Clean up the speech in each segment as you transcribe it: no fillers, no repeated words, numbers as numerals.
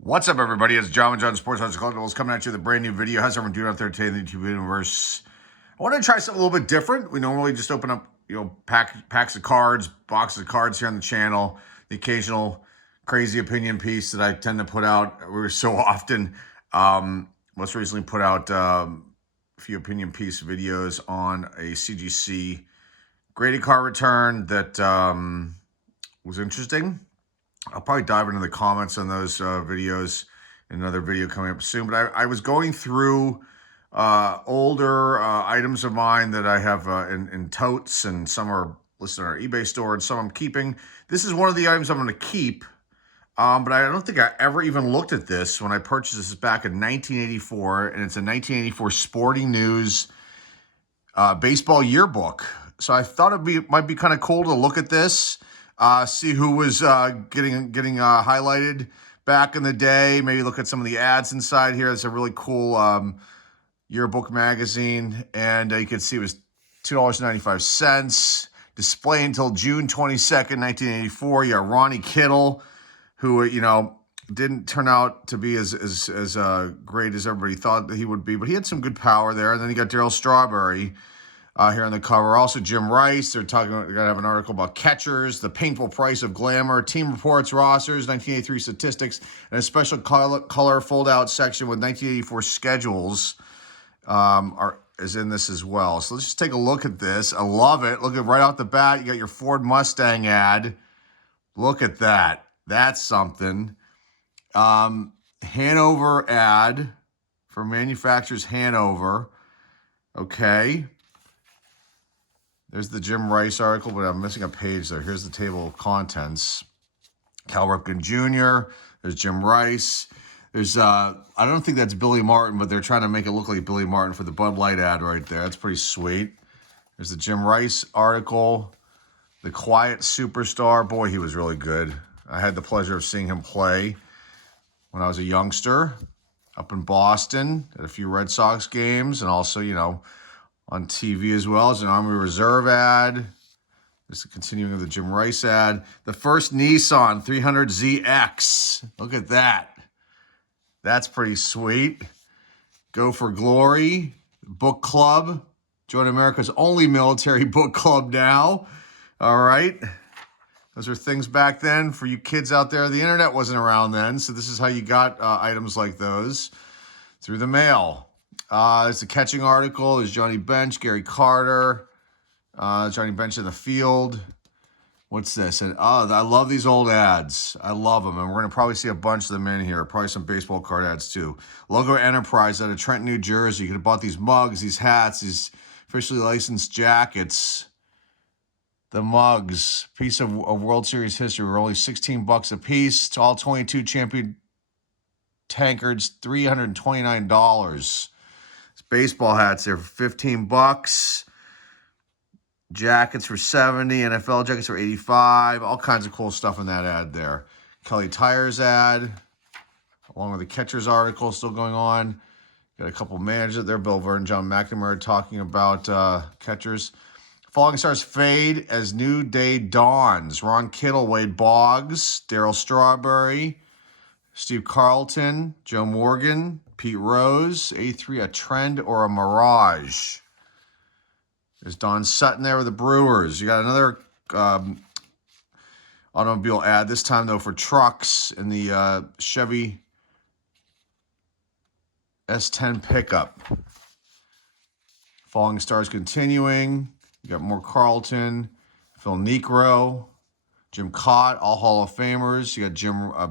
What's up, everybody? It's John with John Sports House Collectibles coming at you with a brand new video. How's everyone doing out there today in the YouTube universe? I want to try something a little bit different. We normally just open up, packs of cards, boxes of cards here on the channel. The occasional crazy opinion piece that I tend to put out so often. Most recently put out a few opinion piece videos on a CGC graded card return that was interesting. I'll probably dive into the comments on those videos in another video coming up soon. But I was going through older items of mine that I have in totes, and some are listed on our eBay store, and some I'm keeping. This is one of the items I'm going to keep, but I don't think I ever even looked at this when I purchased this back in 1984, and it's a 1984 Sporting News baseball yearbook. So I thought it might be kind of cool to look at this. See who was getting highlighted back in the day. Maybe look at some of the ads inside here. It's a really cool yearbook magazine. And you can see it was $2.95. Display until June 22nd, 1984. You got Ronnie Kittle, who, didn't turn out to be as great as everybody thought that he would be. But he had some good power there. And then you got Darryl Strawberry here on the cover. Also, Jim Rice. They're going to have an article about catchers, the painful price of glamour, team reports, rosters, 1983 statistics, and a special color fold-out section with 1984 schedules is in this as well. So let's just take a look at this. I love it. Look at right off the bat. You got your Ford Mustang ad. Look at that. That's something. Hanover ad for manufacturers Hanover. Okay. There's the Jim Rice article, but I'm missing a page there. Here's the table of contents. Cal Ripken Jr. There's Jim Rice. There's, I don't think that's Billy Martin, but they're trying to make it look like Billy Martin for the Bud Light ad right there. That's pretty sweet. There's the Jim Rice article. The Quiet Superstar. Boy, he was really good. I had the pleasure of seeing him play when I was a youngster up in Boston at a few Red Sox games, and also, on TV as well as an Army Reserve ad. This is continuing of the Jim Rice ad. The first Nissan 300ZX. Look at that. That's pretty sweet. Go for Glory. Book Club. Join America's only military book club now. All right. Those are things back then for you kids out there. The internet wasn't around then, so this is how you got items like those through the mail. There's the catching article. There's Johnny Bench, Gary Carter, Johnny Bench in the field. What's this? And I love these old ads. I love them, and we're going to probably see a bunch of them in here. Probably some baseball card ads too. Logo Enterprise out of Trenton, New Jersey. You could have bought these mugs, these hats, these officially licensed jackets. The mugs, piece of World Series history, were only $16 a piece. To all 22 champion tankards, $329. Baseball hats there for $15. Jackets for $70. NFL jackets for $85. All kinds of cool stuff in that ad there. Kelly Tires ad, along with the catchers article still going on. Got a couple managers there. Bill Vernon, John McNamara talking about catchers. Falling stars fade as new day dawns. Ron Kittle, Wade Boggs, Darryl Strawberry, Steve Carlton, Joe Morgan, Pete Rose, A3, a trend or a mirage. There's Don Sutton there with the Brewers. You got another automobile ad, this time, though, for trucks in the Chevy S10 pickup. Falling Stars continuing. You got more Carlton, Phil Necro, Jim Cott, all Hall of Famers. You got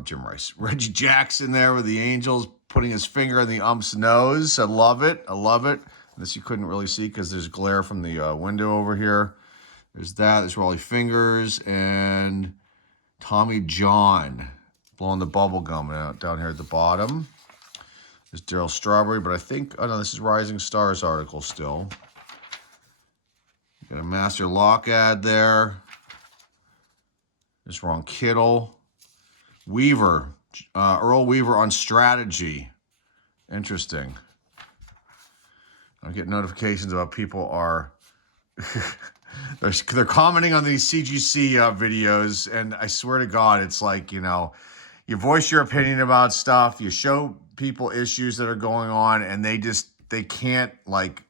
Jim Rice. Reggie Jackson there with the Angels, putting his finger on the ump's nose. I love it. I love it. This you couldn't really see because there's glare from the window over here. There's that. There's Rolly Fingers and Tommy John blowing the bubble gum out down here at the bottom. There's Darryl Strawberry, but I think, oh no, this is Rising Stars article still. Got a Master Lock ad there. There's Ron Kittle. Weaver, Earl Weaver on strategy. Interesting. I get notifications about people are they're commenting on these CGC videos, and I swear to God, it's like, you voice your opinion about stuff, you show people issues that are going on, and they can't, like,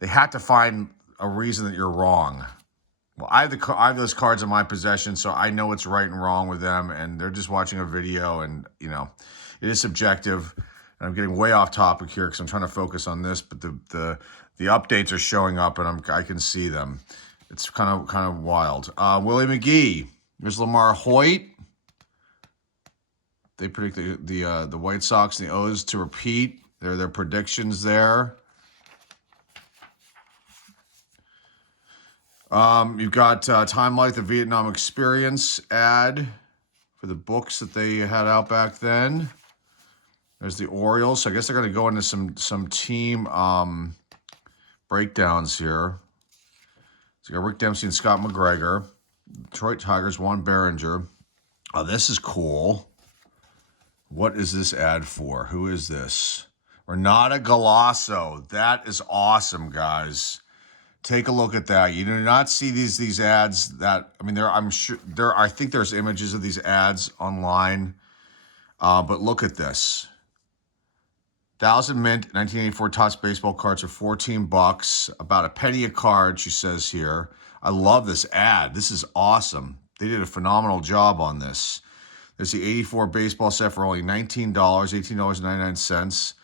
they have to find a reason that you're wrong. Well, I have those cards in my possession, so I know what's right and wrong with them, and they're just watching a video, and, you know, it is subjective. And I'm getting way off topic here because I'm trying to focus on this, but the updates are showing up, and I can see them. It's kind of wild. Willie McGee. There's Lamar Hoyt. They predict the White Sox and the O's to repeat. There are their predictions there. You've got Time Life, the Vietnam Experience ad for the books that they had out back then. There's the Orioles. So I guess they're going to go into some team breakdowns here. So you got Rick Dempsey and Scott McGregor. Detroit Tigers, Juan Berenger. Oh, this is cool. What is this ad for? Who is this? Renata Galasso. That is awesome, guys. Take a look at that. You do not see these ads that, I mean, I think there's images of these ads online. But look at this. 1,000 mint 1984 Topps baseball cards are $14, about a penny a card, she says here. I love this ad. This is awesome. They did a phenomenal job on this. There's the 84 baseball set for only $19, $18.99.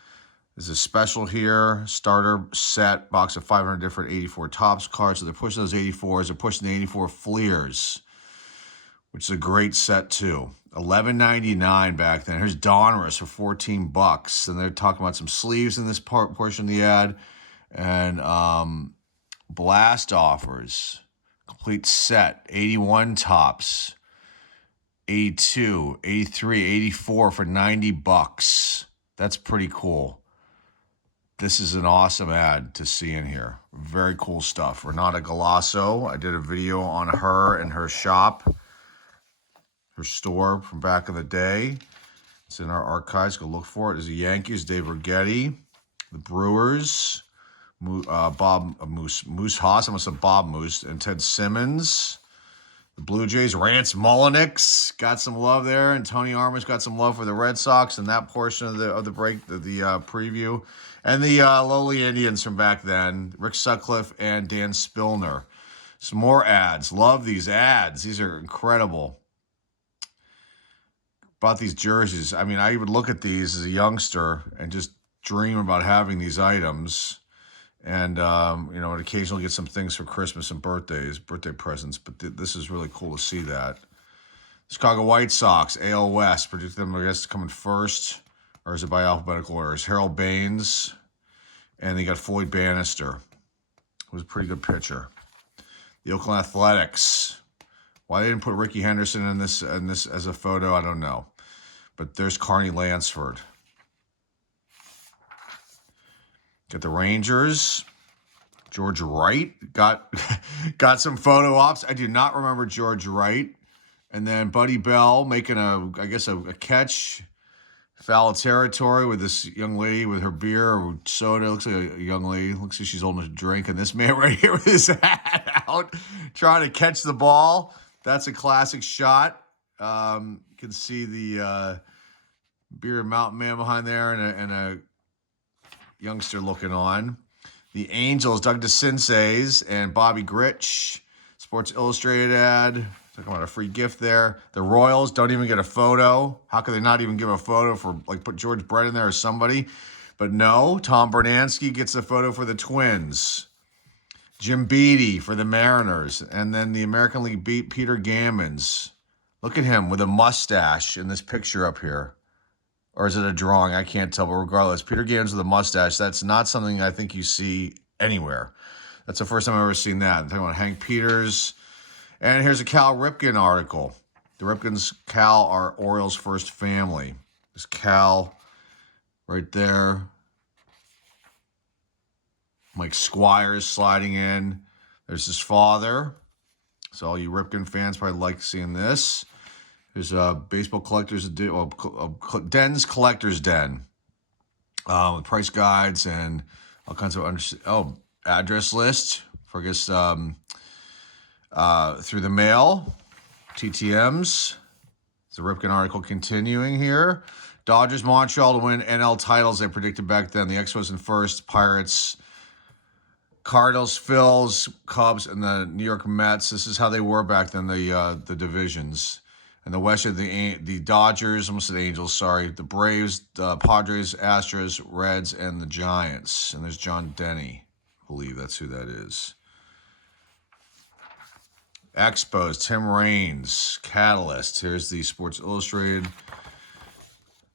There's a special here, starter set, box of 500 different 84 Topps cards. So they're pushing those 84s. They're pushing the 84 Fleers, which is a great set too. $11.99 back then. Here's Donruss for $14. And they're talking about some sleeves in this portion of the ad. And blast offers. Complete set. 81 Topps. 82, 83, 84 for $90. That's pretty cool. This is an awesome ad to see in here. Very cool stuff. Renata Galasso. I did a video on her and her shop, her store from back in the day. It's in our archives. Go look for it. There's the Yankees, Dave Righetti. The Brewers, Moose Haas. I must have Bob Moose and Ted Simmons. The Blue Jays, Rance Mulliniks got some love there, and Tony Armour's got some love for the Red Sox in that portion of the break, the preview, and the lowly Indians from back then, Rick Sutcliffe and Dan Spillner. Some more ads. Love these ads. These are incredible. About these jerseys. I mean, I would look at these as a youngster and just dream about having these items. And, you know, occasionally get some things for Christmas and birthday presents. But this is really cool to see that. Chicago White Sox, AL West. Predict them, I guess, coming first. Or is it by alphabetical order? It's Harold Baines. And they got Floyd Bannister. It was a pretty good pitcher. The Oakland Athletics. Why they didn't put Ricky Henderson in this as a photo, I don't know. But there's Carney Lansford. Got the Rangers. George Wright got some photo ops. I do not remember George Wright. And then Buddy Bell making a catch. Foul territory with this young lady with her beer or soda. Looks like a young lady. Looks like she's old enough to drink. And this man right here with his hat out trying to catch the ball. That's a classic shot. You can see the Bearded Mountain Man behind there and a youngster looking on. The Angels, Doug DeCinces and Bobby Grich. Sports Illustrated ad. Talking about a free gift there. The Royals don't even get a photo. How could they not even give a photo for, like, put George Brett in there or somebody? But no, Tom Bernansky gets a photo for the Twins. Jim Beattie for the Mariners. And then the American League beat Peter Gammons. Look at him with a mustache in this picture up here. Or is it a drawing? I can't tell. But regardless, Peter Gammons with a mustache, that's not something I think you see anywhere. That's the first time I've ever seen that. I'm talking about Hank Peters. And here's a Cal Ripken article. The Ripkens, Cal, are Orioles' first family. There's Cal right there. Mike Squires sliding in. There's his father. So all you Ripken fans probably like seeing this. There's a baseball collector's Den's Collector's Den with price guides and all kinds of address list for, I guess, through the mail, TTMs. It's the Ripken article continuing here. Dodgers, Montreal to win NL titles. They predicted back then. The Expos in first, Pirates, Cardinals, Phils, Cubs, and the New York Mets. This is how they were back then, the divisions. And the West are the Dodgers, almost the Angels, sorry. The Braves, the Padres, Astros, Reds, and the Giants. And there's John Denny. I believe that's who that is. Expos, Tim Raines, Catalyst. Here's the Sports Illustrated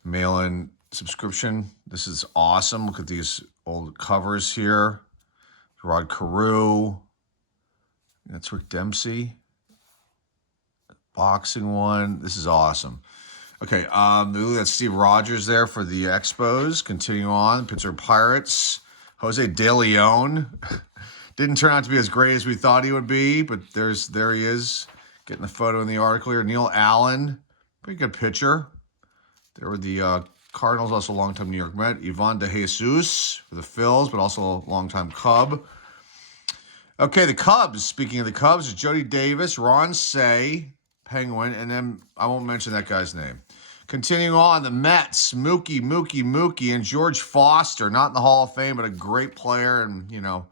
mail-in subscription. This is awesome. Look at these old covers here. Rod Carew. That's Rick Dempsey. Boxing one. This is awesome. Okay, look at Steve Rogers there for the Expos. Continuing on, Pittsburgh Pirates. Jose De Leon. Didn't turn out to be as great as we thought he would be, but there he is, getting the photo in the article here. Neil Allen, pretty good pitcher. There were the Cardinals, also a longtime New York Met. Ivan De Jesus for the Phils, but also a longtime Cub. Okay, the Cubs. Speaking of the Cubs, it's Jody Davis, Ron Say, Penguin, and then I won't mention that guy's name. Continuing on, the Mets, Mookie, and George Foster, not in the Hall of Fame, but a great player, and, you know,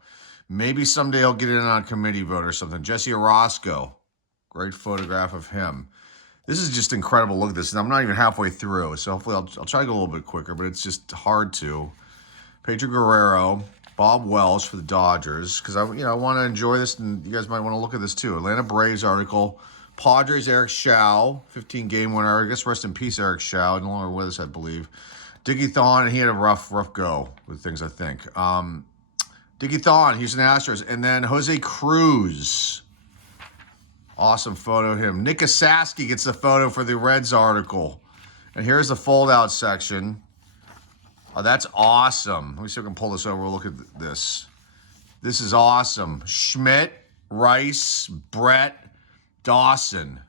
maybe someday he'll get in on a committee vote or something. Jesse Orosco, great photograph of him. This is just incredible. Look at this. And I'm not even halfway through, so hopefully I'll try to go a little bit quicker, but it's just hard to. Pedro Guerrero, Bob Wells for the Dodgers, because I want to enjoy this, and you guys might want to look at this too. Atlanta Braves article. Padres, Eric Shao, 15-game winner. I guess rest in peace, Eric Shao. No longer with us, I believe. Dickie Thon, and he had a rough go with things, I think. Dickie Thon, Houston Astros, and then Jose Cruz. Awesome photo of him. Nick Asaski gets the photo for the Reds article. And here's the fold-out section. Oh, that's awesome. Let me see if I can pull this over. We'll look at this. This is awesome. Schmidt, Rice, Brett, Dawson.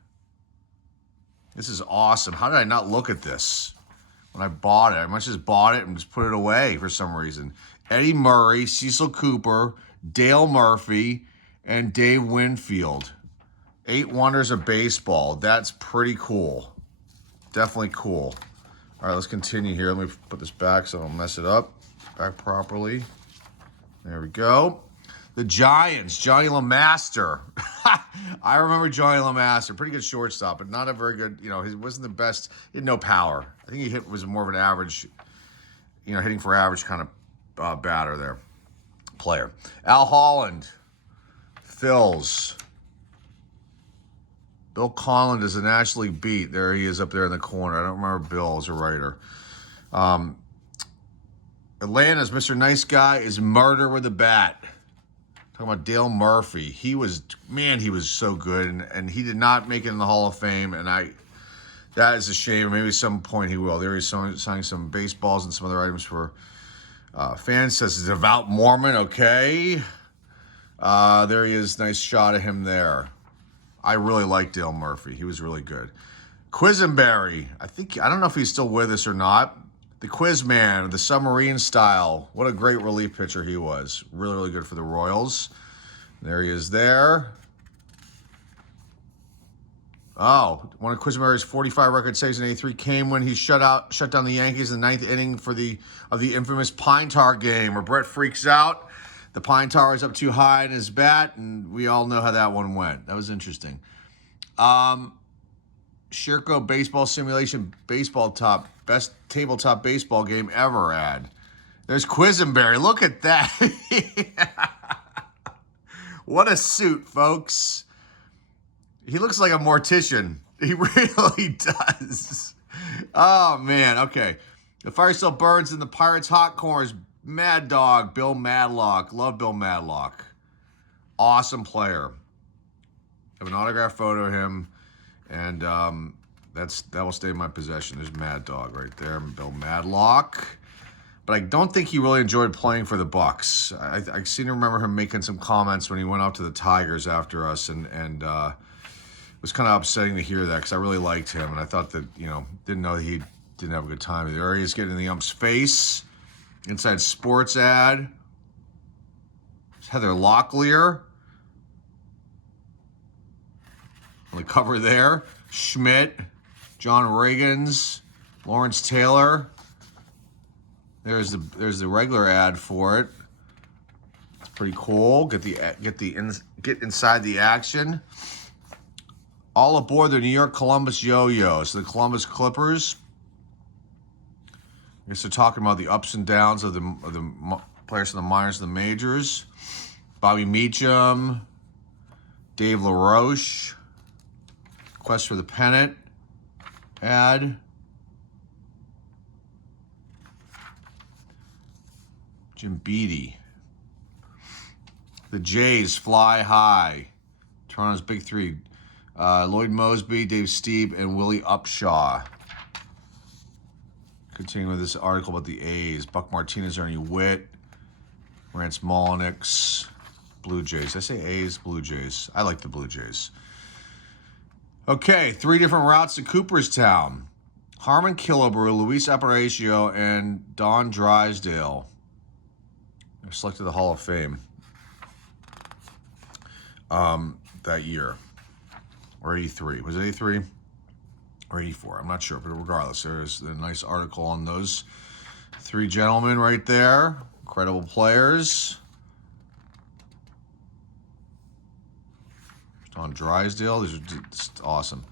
This is awesome. How did I not look at this when I bought it? I must have just bought it and just put it away for some reason. Eddie Murray, Cecil Cooper, Dale Murphy, and Dave Winfield. 8 wonders of baseball. That's pretty cool. Definitely cool. All right, let's continue here. Let me put this back so I don't mess it up. Back properly. There we go. The Giants, Johnny LeMaster. I remember Johnny LeMaster. Pretty good shortstop, but not a very good, he wasn't the best. He had no power. I think he was more of an average, hitting for average kind of batter there. Player. Al Holland, Phils. Bill Conlon is a National League beat. There he is up there in the corner. I don't remember Bill as a writer. Atlanta's Mr. Nice Guy is Murder with a Bat. Talking about Dale Murphy. He was so good, and he did not make it in the Hall of Fame, and that is a shame. Maybe at some point he will. There he's signing some baseballs and some other items for fans. Says devout Mormon, okay. There he is. Nice shot of him there. I really like Dale Murphy. He was really good. Quisenberry. I don't know if he's still with us or not. The Quiz Man, the submarine style. What a great relief pitcher he was. Really, really good for the Royals. There he is there. Oh, one of Quisenberry's 45 record saves in 83 came when he shut down the Yankees in the 9th inning of the infamous Pine Tar game where Brett freaks out. The Pine Tar is up too high in his bat, and we all know how that one went. That was interesting. Shirko Baseball Simulation Baseball Top, best tabletop baseball game ever ad. There's Quisenberry. Look at that. What a suit, folks. He looks like a mortician. He really does. Oh, man. Okay. The Fire Still Burns in the Pirates Hot Corners. Mad Dog, Bill Madlock. Love Bill Madlock. Awesome player. I have an autographed photo of him, and that will stay in my possession. There's Mad Dog right there, Bill Madlock. But I don't think he really enjoyed playing for the Bucks. I seem to remember him making some comments when he went out to the Tigers after us, and it was kind of upsetting to hear that because I really liked him, and I thought that, didn't know he didn't have a good time. There he is getting in the ump's face. Inside Sports ad. Heather Locklear. On the cover there. Schmidt. John Reagan's, Lawrence Taylor. There's the regular ad for it. It's pretty cool. Get inside the action. All aboard the New York Columbus Yo-Yos, the Columbus Clippers. I guess they're talking about the ups and downs of the players from the minors and the majors. Bobby Meacham, Dave LaRoche, Quest for the Pennant ad. Jim Beattie. The Jays fly high. Toronto's big three. Lloyd Mosby, Dave Steeb, and Willie Upshaw. Continuing with this article about the A's. Buck Martinez, Ernie Witt, Rance Molyneux, Blue Jays. I say A's, Blue Jays. I like the Blue Jays. Okay, 3 different routes to Cooperstown. Harmon Killebrew, Luis Aparicio, and Don Drysdale. They're selected to the Hall of Fame that year. Or 83. Was it 83? Or 84? I'm not sure, but regardless, there's a nice article on those 3 gentlemen right there. Incredible players. Don Drysdale. These are just awesome.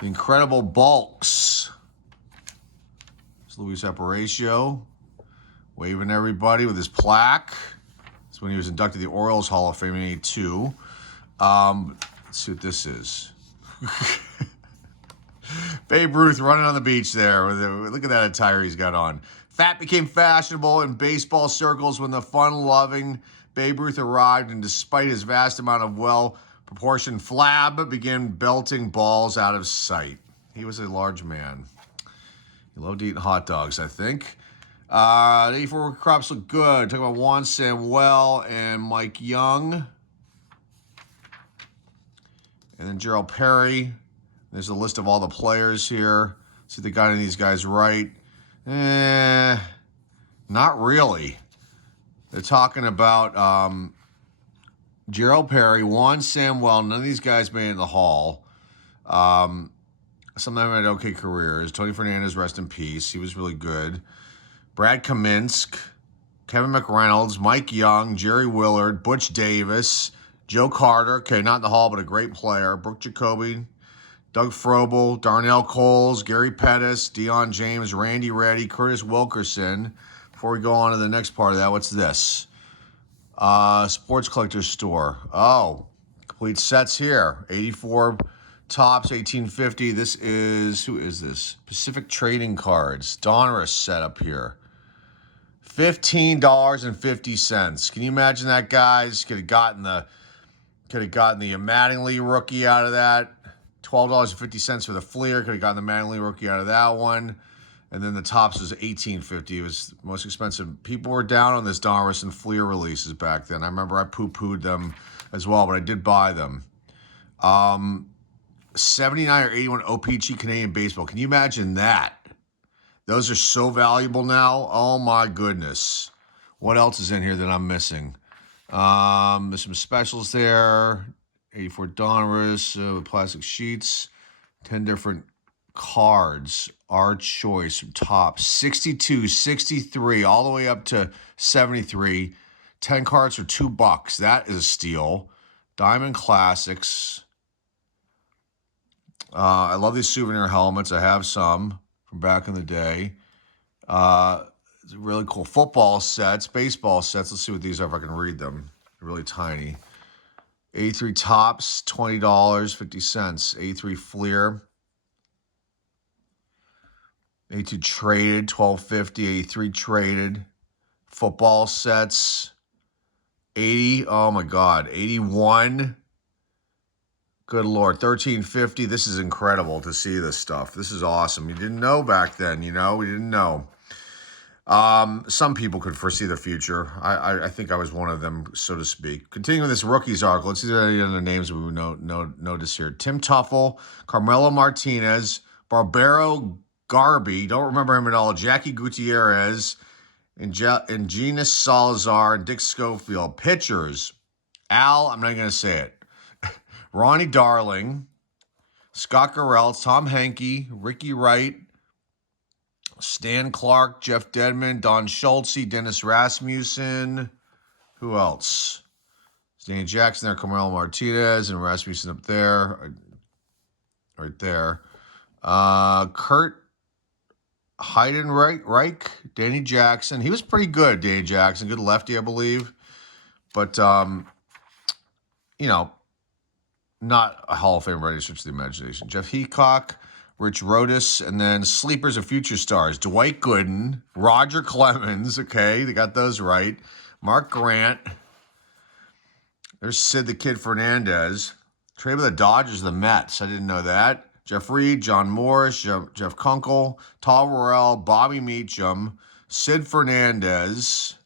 The Incredible Bulks. It's Luis Aparicio waving everybody with his plaque. It's when he was inducted to the Orioles Hall of Fame in 82. Let's see what this is. Babe Ruth running on the beach there. Look at that attire he's got on. Fat became fashionable in baseball circles when the fun-loving Babe Ruth arrived, and despite his vast amount of well-proportioned flab, began belting balls out of sight. He was a large man. He loved eating hot dogs, I think. 84 crops look good. Talking about Juan Samuel and Mike Young. And then Gerald Perry. There's a list of all the players here. See if they got any of these guys right. Not really. They're talking about Gerald Perry, Juan Samuel. None of these guys made it in the Hall. Some of them had okay careers. Tony Fernandez, rest in peace. He was really good. Brad Kaminsky, Kevin McReynolds, Mike Young, Jerry Willard, Butch Davis, Joe Carter. Okay, not in the Hall, but a great player. Brooke Jacoby, Doug Frobel, Darnell Coles, Gary Pettis, Deion James, Randy Reddy, Curtis Wilkerson. Before we go on to the next part of that, what's this? Sports Collector's Store. Oh, complete sets here. 84 Topps, 1850. This is, who is this? Pacific Trading Cards. Donruss set up here. $15.50. Can you imagine that, guys? Could have gotten the Mattingly rookie out of that. $12.50 for the Fleer. Could have gotten the Mattingly rookie out of that one. And then the Topps was $18.50. It was the most expensive. People were down on this Donruss and Fleer releases back then. I remember I poo-pooed them as well, but I did buy them. 79 or 81 OPG Canadian Baseball. Can you imagine that? Those are so valuable now. Oh, my goodness. What else is in here that I'm missing? There's some specials there. 84 Donruss with plastic sheets. 10 different cards. Our choice from Topps. 62, 63, all the way up to 73. 10 cards for $2. That is a steal. Diamond Classics. I love these souvenir helmets. I have some from back in the day. It's really cool. Football sets, baseball sets. Let's see what these are if I can read them. They're really tiny. 83 Topps, $20.50. 83 Fleer. 82 traded, $12.50. 83 traded. Football sets. 80. Oh my God. 81. Good Lord. $13.50. This is incredible to see this stuff. This is awesome. You didn't know back then, you know? We didn't know. Some people could foresee the future. I think I was one of them, so to speak. Continuing with this rookies article, let's see if there are any other names we would notice here. Tim Tuffle, Carmelo Martinez, Barbaro Garby, don't remember him at all, Jackie Gutierrez, and Genis Salazar, and Dick Schofield. Pitchers, I'm not going to say it. Ronnie Darling, Scott Garrell, Tom Henke, Ricky Wright, Stan Clark, Jeff Dedman, Don Schultze, Dennis Rasmussen. Who else? Danny Jackson there, Carmelo Martinez, and Rasmussen up there, right there. Kurt Heidenreich, Danny Jackson. He was pretty good, Danny Jackson. Good lefty, I believe. But, you know, not a Hall of Fame ready to stretch the imagination. Jeff Heacock, Rich Rodas, and then sleepers of future stars. Dwight Gooden, Roger Clemens. Okay, they got those right. Mark Grant. There's Sid the Kid Fernandez. Trade with the Dodgers, the Mets. I didn't know that. Jeff Reed, John Morris, Jeff Kunkel, Tom Worrell, Bobby Meacham, Sid Fernandez,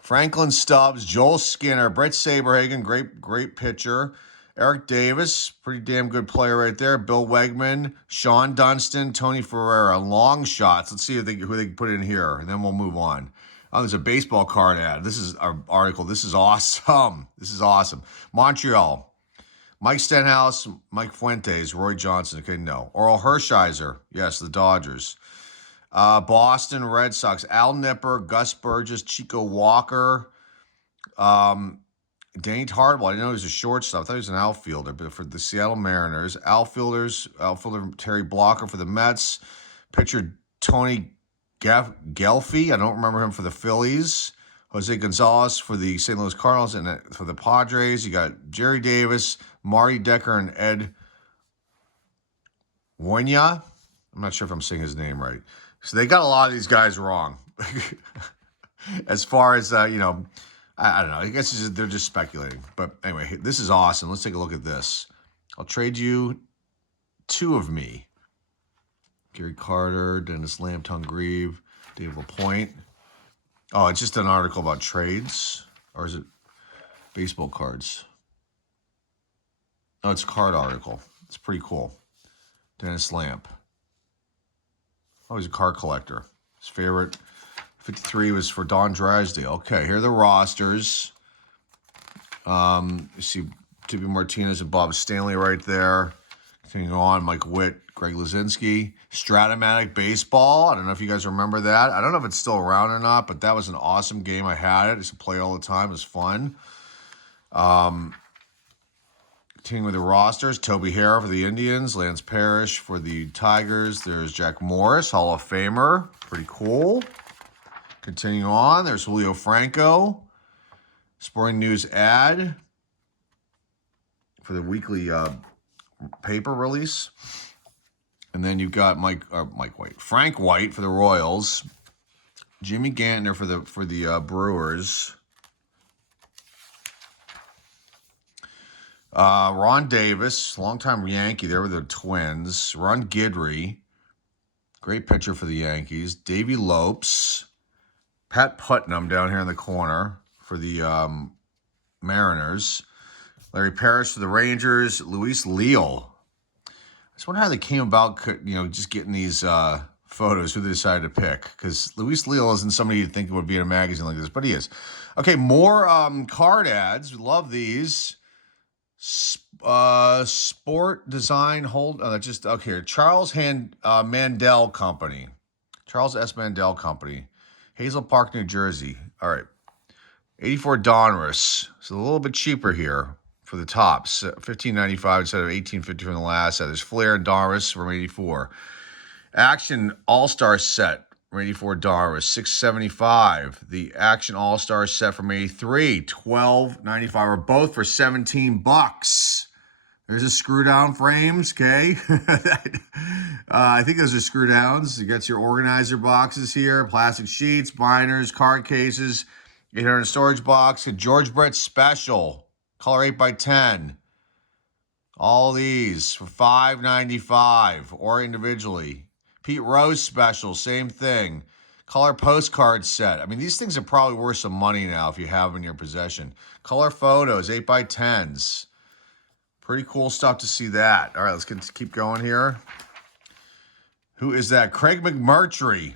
Franklin Stubbs, Joel Skinner, Brett Saberhagen, great pitcher. Eric Davis, pretty damn good player right there. Bill Wegman, Sean Dunston, Tony Ferreira. Long shots. Let's see who they can put in here, and then we'll move on. Oh, there's a baseball card ad. This is our article. This is awesome. This is awesome. Montreal. Mike Stenhouse, Mike Fuentes, Roy Johnson. Okay, no. Oral Hershiser. Yes, the Dodgers. Boston Red Sox. Al Nipper, Gus Burgess, Chico Walker. Danny Hardball. I didn't know he was a shortstop. I thought he was an outfielder, but for the Seattle Mariners. Outfielder Terry Blocker for the Mets. Pitcher Tony Gelfi. I don't remember him for the Phillies. Jose Gonzalez for the St. Louis Cardinals, and for the Padres, you got Jerry Davis, Marty Decker, and Ed Wonya. I'm not sure if I'm saying his name right. So they got a lot of these guys wrong. As far as, I don't know. I guess they're just speculating. But anyway, this is awesome. Let's take a look at this. I'll trade you 2 of me. Gary Carter, Dennis Lamb, Tom Grieve, Dave LaPointe. Oh, it's just an article about trades? Or is it baseball cards? Oh, it's a card article. It's pretty cool. Dennis Lamp. Oh, he's a card collector. His favorite 53 was for Don Drysdale. Okay, here are the rosters. You see Tippy Martinez and Bob Stanley right there. Continuing on, Mike Witt, Greg Luzinski. Stratomatic Baseball. I don't know if you guys remember that. I don't know if it's still around or not, but that was an awesome game. I had it. I used to play all the time. It was fun. Continuing with the rosters, Toby Harrah for the Indians, Lance Parrish for the Tigers. There's Jack Morris, Hall of Famer. Pretty cool. Continuing on, there's Julio Franco. Sporting News ad for the weekly paper release. And then you've got Frank White for the Royals, Jimmy Gantner for the Brewers, Ron Davis, longtime Yankee there with the Twins, Ron Guidry, great pitcher for the Yankees, Davey Lopes, Pat Putnam down here in the corner for the Mariners, Larry Parrish for the Rangers, Luis Leal. I just wonder how they came about, just getting these photos, who they decided to pick. Because Luis Leal isn't somebody you'd think would be in a magazine like this, but he is. Okay, more card ads. We love these. Sport Design, okay. Charles Mandel Company. Charles S. Mandel Company. Hazel Park, New Jersey. All right. 84 Donruss. So a little bit cheaper here. For the tops, $15.95 instead of $18.50 from the last set. There's Flair and Donruss from 84. Action All-Star set from 84 Donruss, $6.75. The Action All-Star set from 83, $12.95. Or both for $17. There's a screw down frames, okay? I think those are screw downs. You got your organizer boxes here, plastic sheets, binders, card cases, 800 storage box, a George Brett special. Color 8x10. All these for $5.95 or individually. Pete Rose special, same thing. Color postcard set. I mean, these things are probably worth some money now if you have them in your possession. Color photos, 8x10s. Pretty cool stuff to see that. All right, let's keep going here. Who is that? Craig McMurtry.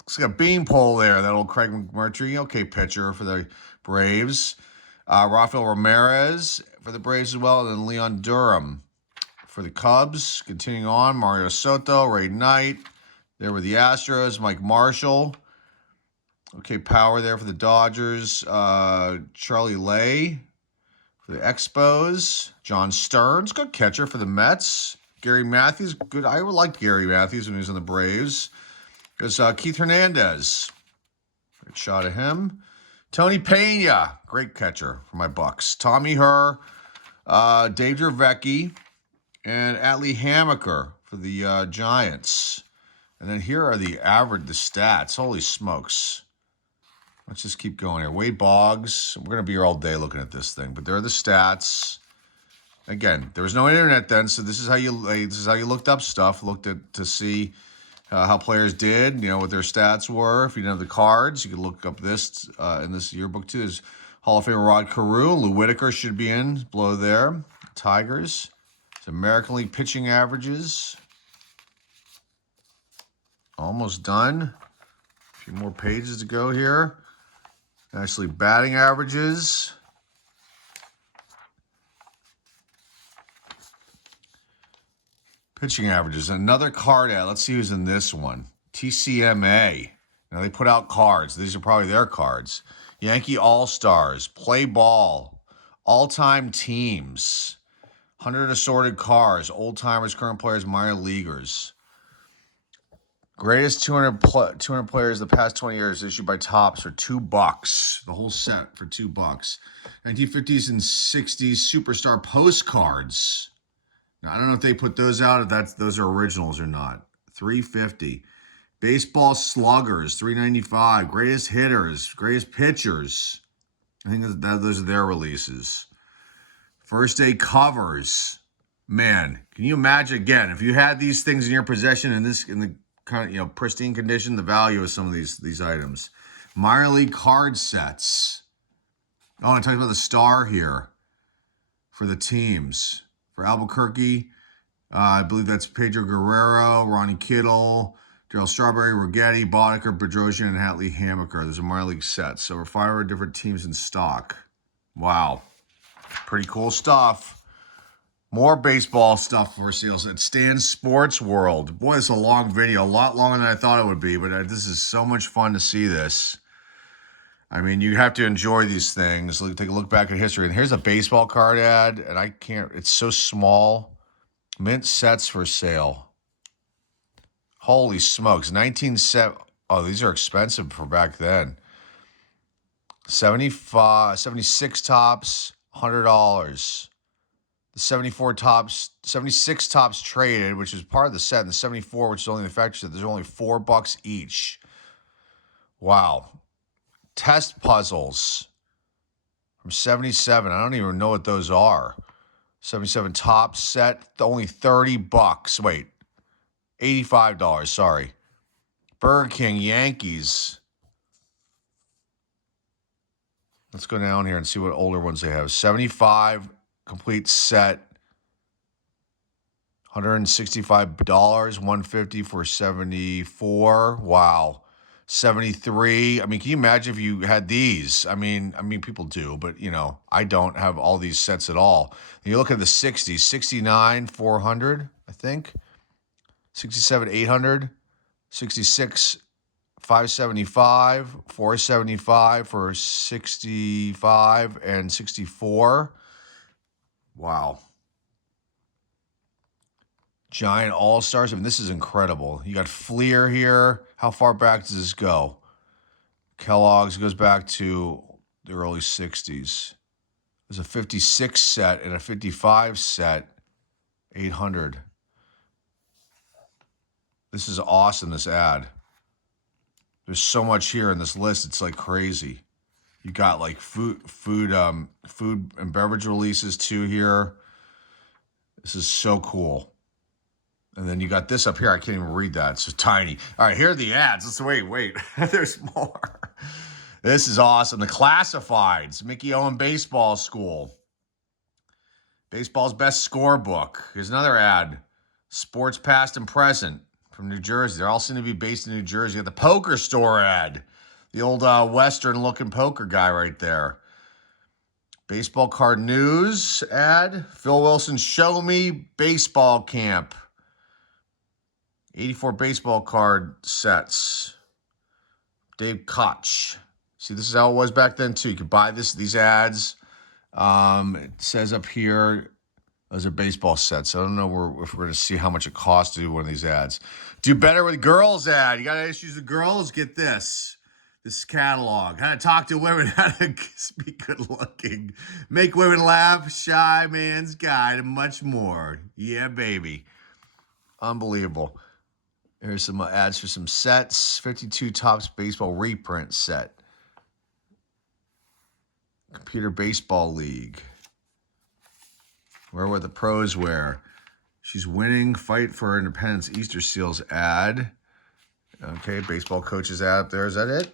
Looks like a beanpole there, that old Craig McMurtry. Okay, pitcher for the Braves. Rafael Ramirez for the Braves as well, and then Leon Durham for the Cubs. Continuing on, Mario Soto, Ray Knight. There were the Astros, Mike Marshall. Okay, Power there for the Dodgers. Charlie Lay for the Expos. John Stearns, good catcher for the Mets. Gary Matthews, good. I liked Gary Matthews when he was on the Braves. There's Keith Hernandez. Great shot of him. Tony Pena, great catcher for my Bucks. Tommy Herr, Dave Dravecki, and Atlee Hammaker for the Giants. And then here are the stats. Holy smokes. Let's just keep going here. Wade Boggs. We're going to be here all day looking at this thing, but there are the stats. Again, there was no internet then, so this is how you looked up stuff, to see how players did, what their stats were. If you didn't have the cards, you could look up this in this yearbook too. There's Hall of Famer Rod Carew. Lou Whitaker should be in below there. Tigers. It's American League pitching averages. Almost done. A few more pages to go here. Actually, batting averages. Pitching averages. Another card ad. Let's see who's in this one. TCMA. Now, they put out cards. These are probably their cards. Yankee All-Stars. Play ball. All-time teams. 100 assorted cars. Old-timers, current players, minor leaguers. Greatest 200 players the past 20 years issued by Topps for $2. The whole set for $2. 1950s and 60s superstar postcards. Now, I don't know if they put those out, if those are originals or not. $3.50. Baseball sluggers, $3.95. Greatest hitters, greatest pitchers. I think those are their releases. First day covers. Man, can you imagine again if you had these things in your possession in the kind of pristine condition, the value of some of these items. Minor league card sets. Oh, I talked about the star here for the teams. For Albuquerque, I believe that's Pedro Guerrero, Ronnie Kittle, Darryl Strawberry, Righetti, Boddicker, Bedrosian, and Atlee Hammaker. There's a minor league set. So we're 500 different teams in stock. Wow. Pretty cool stuff. More baseball stuff for sale at Stan's Sports World. Boy, it's a long video. A lot longer than I thought it would be, but this is so much fun to see this. I mean, you have to enjoy these things. Take a look back at history. And here's a baseball card ad, and I can't, it's so small. Mint sets for sale. Holy smokes. 1970. Oh, these are expensive for back then. 76 tops, $100. The 76 tops traded, which is part of the set, and the 74, which is only the factory set, there's only $4 each. Wow. Test puzzles from 77. I don't even know what those are. 77 top set, only $30. Wait, $85, sorry. Burger King Yankees. Let's go down here and see what older ones they have. 75 complete set. $165, $150 for 74. Wow. 73. I mean, can you imagine if you had these? I mean, people do, but I don't have all these sets at all. And you look at the 60s, 69, 400, I think. 67, 800. 66, 575, 475 for 65 and 64. Wow. Giant All-Stars. I mean, this is incredible. You got Fleer here. How far back does this go? Kellogg's goes back to the early 60s. There's a 56 set and a 55 set, 800. This is awesome, this ad. There's so much here in this list. It's like crazy. You got like food and beverage releases too here. This is so cool. And then you got this up here. I can't even read that. It's so tiny. All right, here are the ads. Let's wait. There's more. This is awesome. The Classifieds, Mickey Owen Baseball School. Baseball's best scorebook. Here's another ad. Sports past and present from New Jersey. They're all seem to be based in New Jersey. You got the Poker Store ad. The old Western-looking poker guy right there. Baseball card news ad. Phil Wilson, show me baseball camp. 84 baseball card sets. Dave Koch. See, this is how it was back then too. You could buy these ads. It says up here, those are baseball sets. I don't know if we're going to see how much it costs to do one of these ads. Do better with girls ad. You got issues with girls? Get this. This catalog. How to talk to women, how to be good looking, make women laugh, shy man's guide, and much more. Yeah, baby. Unbelievable. Here's some ads for some sets. 52 Topps Baseball reprint set. Computer Baseball League. Wear what the pros wear. She's winning. Fight for Independence Easter Seals ad. Okay, baseball coaches ad there. Is that it?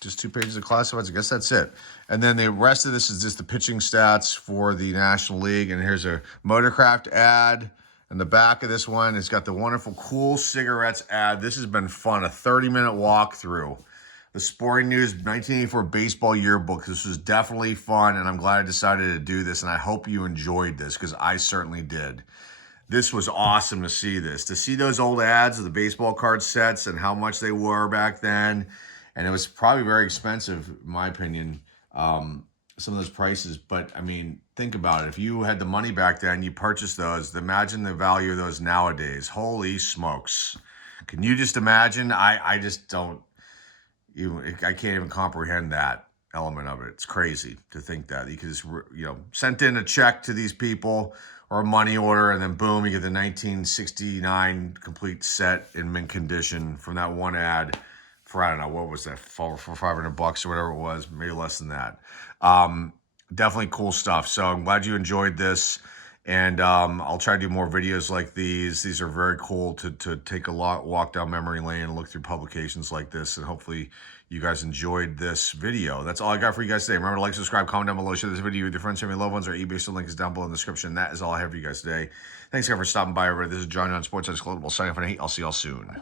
Just 2 pages of classifieds? I guess that's it. And then the rest of this is just the pitching stats for the National League. And here's a Motorcraft ad. And the back of this one, it's got the wonderful Cool Cigarettes ad. This has been fun. A 30-minute walkthrough. The Sporting News 1984 Baseball Yearbook. This was definitely fun, and I'm glad I decided to do this. And I hope you enjoyed this, because I certainly did. This was awesome to see this. To see those old ads of the baseball card sets and how much they were back then. And it was probably very expensive, in my opinion, some of those prices. But, I mean, think about it. If you had the money back then, you purchased those, imagine the value of those nowadays. Holy smokes. Can you just imagine? I just don't, I can't even comprehend that element of it. It's crazy to think that. You could just, sent in a check to these people, or a money order, and then boom, you get the 1969 complete set in mint condition from that one ad for, I don't know, what was that, for $500 or whatever it was, maybe less than that. Definitely cool stuff. So I'm glad you enjoyed this, and I'll try to do more videos like these. These are very cool to take a walk down memory lane and look through publications like this, and hopefully you guys enjoyed this video. That's all I got for you guys today. Remember to like, subscribe, comment down below, share this video with your friends, family, loved ones. Our eBay link is down below in the description. That is all I have for you guys today. Thanks again for stopping by, everybody. This is John on Sports Collectibles signing off, and I'll see y'all soon.